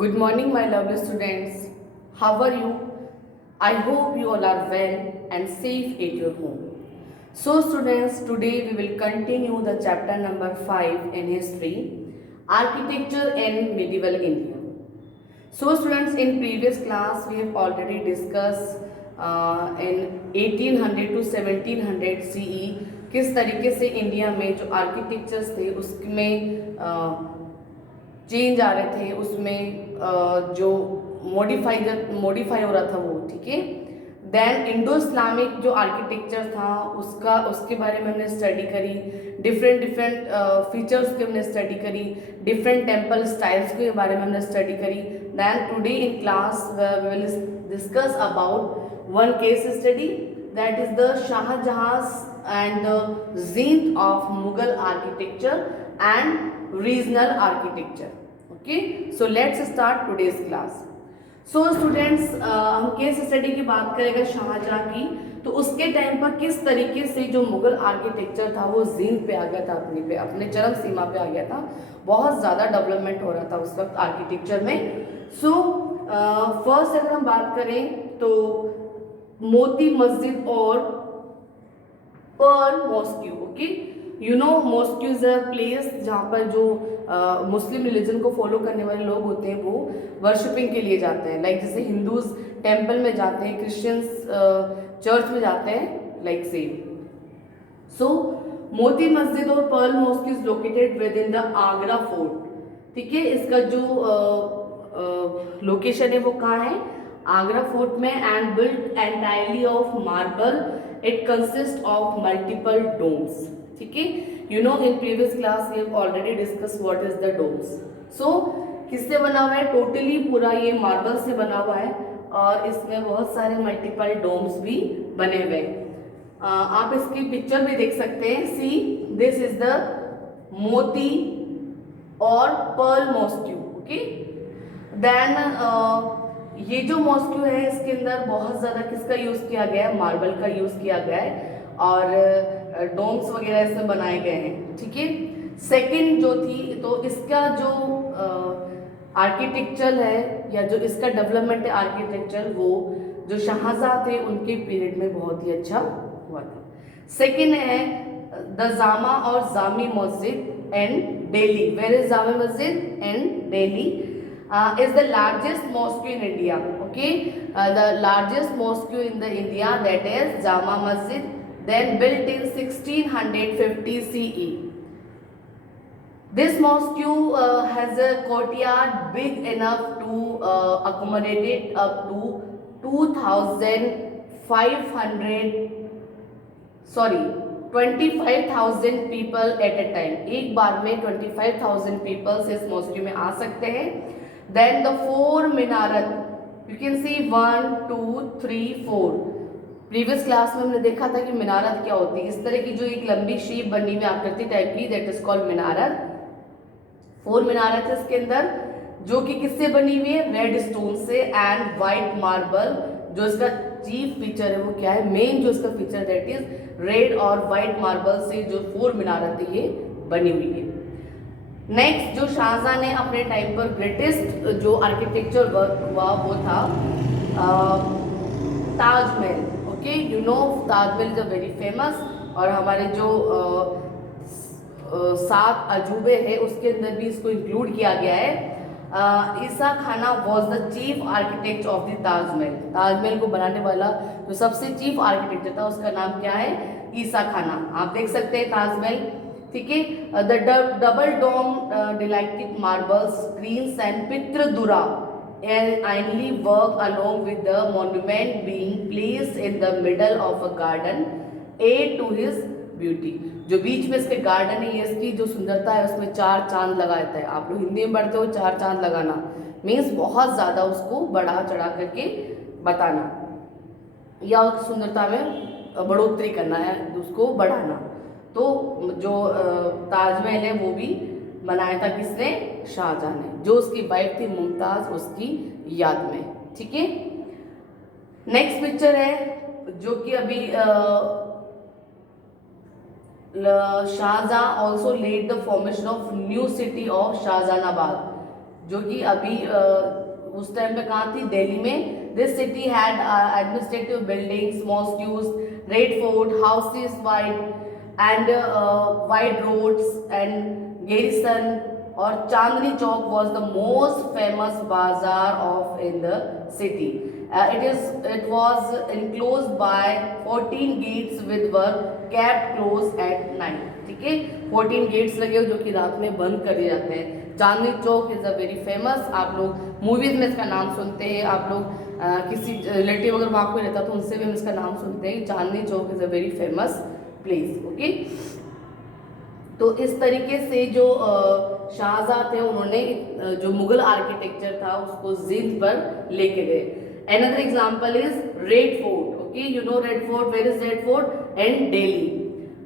Good morning, my lovely students. How are you? I hope you all are well and safe at your home. So, students, today we will continue the chapter number 5 in history, architecture in medieval India. So, students, in previous class we have already discussed in 1800 to 1700 CE किस तरीके से India में जो architectures थे उसमें change आ रहे थे, उसमें जो मॉडिफाई हो रहा था वो, ठीक है। देन इंडो इस्लामिक जो आर्किटेक्चर था उसके बारे में हमने स्टडी करी, डिफरेंट फीचर्स की हमने स्टडी करी, डिफरेंट टेम्पल स्टाइल्स के बारे में हमने स्टडी करी। Then today in class we will discuss about one case study, that is the Shahjahan and the zeenat of Mughal architecture and regional architecture. Okay, so let's start today's class. So students, हम case study की बात करेंगे शाहजहां की, तो उसके time पर किस तरीके से जो मुगल आर्किटेक्चर था वो जीनत पे आ गया था, अपने चरम सीमा पे आ गया था। बहुत ज़्यादा डेवलपमेंट हो रहा था उस वक्त आर्किटेक्चर में। सो फर्स्ट अगर हम बात करें तो मोती मस्जिद और pearl mosque. Okay, you know mosque is a place जहाँ पर जो मुस्लिम रिलीजन को फॉलो करने वाले लोग होते हैं वो वर्शिपिंग के लिए जाते हैं, लाइक जैसे हिंदूज टेम्पल में जाते हैं, क्रिश्चियंस चर्च में जाते हैं, लाइक सेम। सो मोती मस्जिद और pearl mosque is located within the Agra fort. ठीक है, इसका जो लोकेशन है वो कहाँ है, आगरा फोर्ट में, and built entirely of marble, it consist of multiple domes. ठीक है, you know in previous class we have already discuss what is the domes. So किससे बना हुआ है, टोटली पूरा ये मार्बल से बना हुआ है और इसमें बहुत सारे मल्टीपल डोम्स भी बने हुए हैं। आप इसकी पिक्चर भी देख सकते हैं। सी दिस इज द मोती और पर्ल मॉस्क्यू। ओके, देन ये जो मॉस्क्यू है इसके अंदर बहुत ज़्यादा किसका यूज़ किया गया है, मार्बल का यूज़ किया गया है और डोम्स वगैरह इसमें बनाए गए हैं। ठीक है, सेकंड जो थी तो इसका जो आर्किटेक्चर है या जो इसका डेवलपमेंट है आर्किटेक्चर, वो जो शाहजहां थे उनके पीरियड में बहुत ही अच्छा हुआ था। सेकंड है the Jama or Jami Masjid and Delhi. Where is Jama Masjid and Delhi is the largest mosque in India. Okay, the largest mosque in the India, that is Jama Masjid, then built in 1650 CE. This mosque has a courtyard big enough to accommodate it up to 25,000 people at a time. एक बार में 25,000 people इस mosque में आ सकते हैं। Then the four minaret, you can see 1 2 3 4। Previous class में हमने देखा था कि मिनारत क्या होती है, इस तरह की जो एक लंबी शेप बनी हुई आकृति टाइप की, दैट इज कॉल्ड मिनारत। 4 मिनारत है इसके अंदर, जो कि किससे बनी हुई है, रेड स्टोन से एंड वाइट मार्बल। जो इसका चीफ फीचर है वो क्या है, मेन जो इसका फीचर दैट इज रेड और वाइट मार्बल से जो 4 मिनारत है ये बनी हुई है। नेक्स्ट जो शाहजहां ने अपने टाइम पर ग्रेटेस्ट जो आर्किटेक्चर वर्क हुआ वो था Taj Mahal. Okay, you no Taj Mahal is a very famous, और हमारे जो 7 अजूबे हैं उसके अंदर भी इसको इंक्लूड किया गया है। ईसा खाना was the chief architect of the Taj Mahal. Taj Mahal को बनाने वाला जो सबसे चीफ आर्किटेक्चर था उसका नाम क्या है, ईसा खाना। आप देख सकते हैं ताजमहल। ठीक है, the double dome delicate marbles screens and pietra dura inlay work along with the monument being placed in the middle of a garden add to his beauty. जो बीच में इसके गार्डन है, ये इसकी जो सुंदरता है उसमें 4 चांद लगाता है। आप लोग हिंदी में पढ़ते हो 4 चांद लगाना मीन्स बहुत ज़्यादा उसको बढ़ा चढ़ा करके बताना या सुंदरता में बढ़ोतरी करना है, उसको बढ़ाना। तो जो ताजमहल है वो भी बनाया था किसने, शाहजहां ने, जो उसकी वाइफ थी मुमताज उसकी याद में। ठीक है, नेक्स्ट पिक्चर है जो कि अभी Shahjahan also led the formation of new city of Shahjahanabad, जो कि अभी उस टाइम पे कहाँ थी, दिल्ली में। This city had administrative buildings, mosques, red fort, houses wide and wide roads and garrison, और Chandni Chowk was the most famous bazaar of in the city. It was enclosed by 14 gates with were kept closed at night. ठीक है, 14 gets लगे हो जो कि रात में बंद कर दिए जाते हैं. Chandni Chowk is a very famous, आप लोग मूवीज़ में इसका नाम सुनते हैं, आप लोग किसी रिलेटिव अगर वहाँ कोई रहता तो उनसे भी हम इसका नाम सुनते हैं. Chandni Chowk is a very famous place. Okay, तो इस तरीके से जो शाहजहाँ थे उन्होंने जो मुगल आर्किटेक्चर था उसको जींद पर लेके गए. Another example is Red Fort. Okay, you know Red Fort. Where is Red Fort? In Delhi.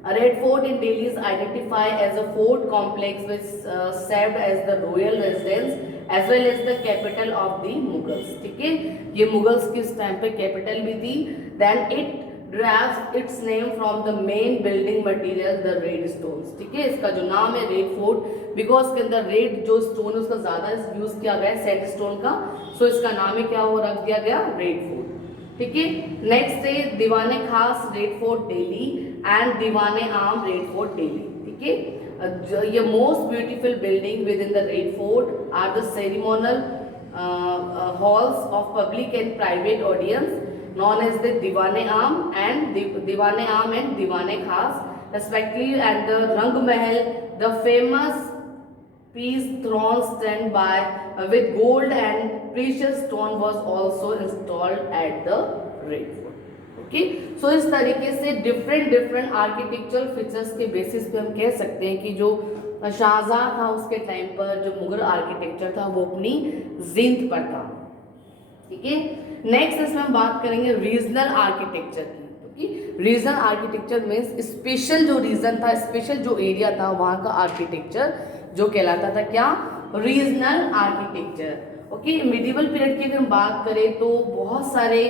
A Red Fort in Delhi is identified as a fort complex which served as the royal residence as well as the capital of the Mughals. ठीक है, ये Mughals किस time पे capital भी थी. Then it derives its name from the main building material, the red stones. ठीक है, इसका जो नाम है रेड फोर्ट, बिकॉज के अंदर रेड जो स्टोन है उसका ज्यादा यूज किया गया है सैंड स्टोन का, सो इसका नाम है क्या हो रख दिया गया, रेड फोर्ट. ठीक है, नेक्स्ट है दीवाने खास रेड फोर्ट दिल्ली एंड दीवाने आम रेड फोर्ट दिल्ली. ठीक है, ये most beautiful building within the Red Fort or the ceremonial halls of public and private audience known as the Diwane Aam and Diwane Khas respectively, and the Rang Mahal, the famous peace throne stand by with gold and precious stone was also installed at the Red Fort. Okay, so इस तरीके से different architectural features के basis पे हम कह सकते हैं कि जो शाहजहाँ था उसके टाइम पर जो मुगल आर्किटेक्चर था वो अपनी जिंद पर था. ठीक है, नेक्स्ट इसमें हम बात करेंगे रीजनल आर्किटेक्चर की. रीजनल आर्किटेक्चर मीन्स स्पेशल जो रीजन था, स्पेशल जो एरिया था वहाँ का आर्किटेक्चर जो कहलाता था क्या, regional architecture. Okay, medieval period की अगर हम बात करें तो बहुत सारे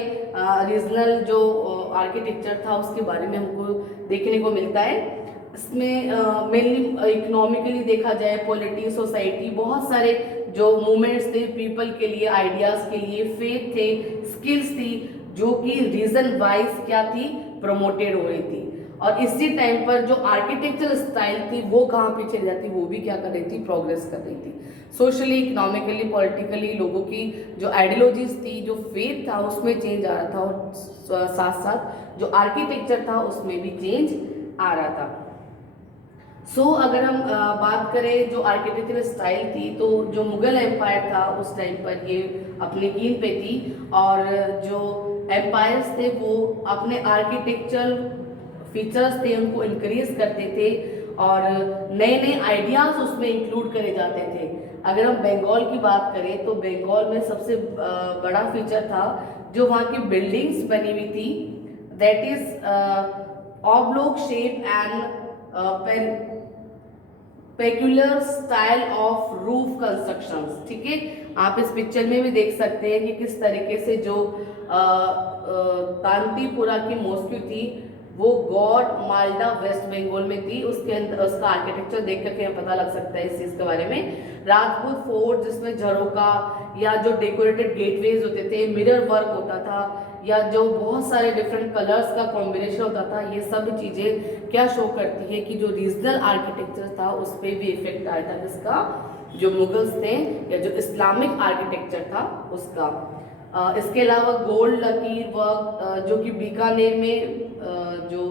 रीजनल जो आर्किटेक्चर था उसके बारे में हमको देखने को मिलता है. इसमें मेनली इकोनॉमिकली देखा जाए, पॉलिटी, सोसाइटी, बहुत सारे जो मूवमेंट्स थे पीपल के लिए, आइडियाज़ के लिए, फेथ थे, स्किल्स थी जो कि रीजन वाइज क्या थी, प्रमोटेड हो रही थी. और इसी टाइम पर जो आर्किटेक्चरल स्टाइल थी वो कहाँ पीछे रह जाती, वो भी क्या कर रही थी, प्रोग्रेस कर रही थी. सोशली, इकोनॉमिकली, पॉलिटिकली लोगों की जो आइडियोलॉजीज थी, जो फेथ था उसमें चेंज आ रहा था, और साथ साथ जो आर्किटेक्चर था उसमें भी चेंज आ रहा था. सो अगर हम बात करें जो आर्किटेक्चरल स्टाइल थी, तो जो मुगल एम्पायर था उस टाइम पर ये अपने कीन पे थी, और जो एम्पायर्स थे वो अपने आर्किटेक्चरल फीचर्स थे उनको इंक्रीज करते थे और नए आइडियाज़ उसमें इंक्लूड करे जाते थे. अगर हम बंगाल की बात करें तो बंगाल में सबसे बड़ा फीचर था जो वहाँ की बिल्डिंग्स बनी हुई थी, that is oblong shape and peculiar style of roof constructions. ठीक है, आप इस पिक्चर में भी देख सकते हैं कि किस तरीके से जो तांतीपुरा की मॉस्क्यू थी वो गौड़ मालदा वेस्ट बंगाल में थी. उसके अंदर उसका आर्किटेक्चर देख करके हमें पता लग सकता है इस चीज़ के बारे में. राजपूत फोर्ट जिसमें झरोका या जो डेकोरेटेड गेटवेज होते थे, मिरर वर्क होता था, या जो बहुत सारे डिफरेंट कलर्स का कॉम्बिनेशन होता था, ये सब चीज़ें क्या शो करती है कि जो रीजनल आर्किटेक्चर था उस पर भी इफेक्ट आया था जिसका, जो मुगल्स थे या जो इस्लामिक आर्किटेक्चर था उसका. इसके अलावा गोल्ड लकीर वर्क जो कि बीकानेर में जो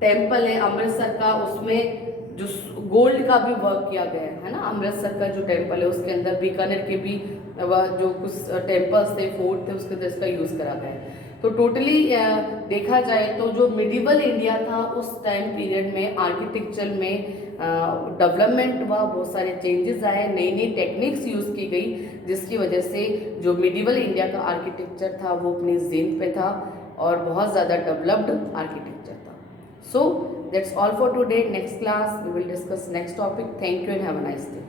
टेम्पल है अमृतसर का, उसमें जो गोल्ड का भी वर्क किया गया है ना. अमृतसर का जो टेम्पल है उसके अंदर बीकानेर के भी जो कुछ टेम्पल्स थे, फोर्ट थे, उसके अंदर इसका यूज़ करा गया है. तो टोटली देखा जाए तो जो मिडिवल इंडिया था उस टाइम पीरियड में आर्किटेक्चर में डेवलपमेंट हुआ, बहुत सारे चेंजेस आए, नई टेक्निक्स यूज़ की गई, जिसकी वजह से जो मिडिवल इंडिया का आर्किटेक्चर था वो अपनी ज़िंद पे था और बहुत ज़्यादा डेवलप्ड आर्किटेक्चर था. So that's all for today. Next class we will discuss next topic. Thank you and have a nice day.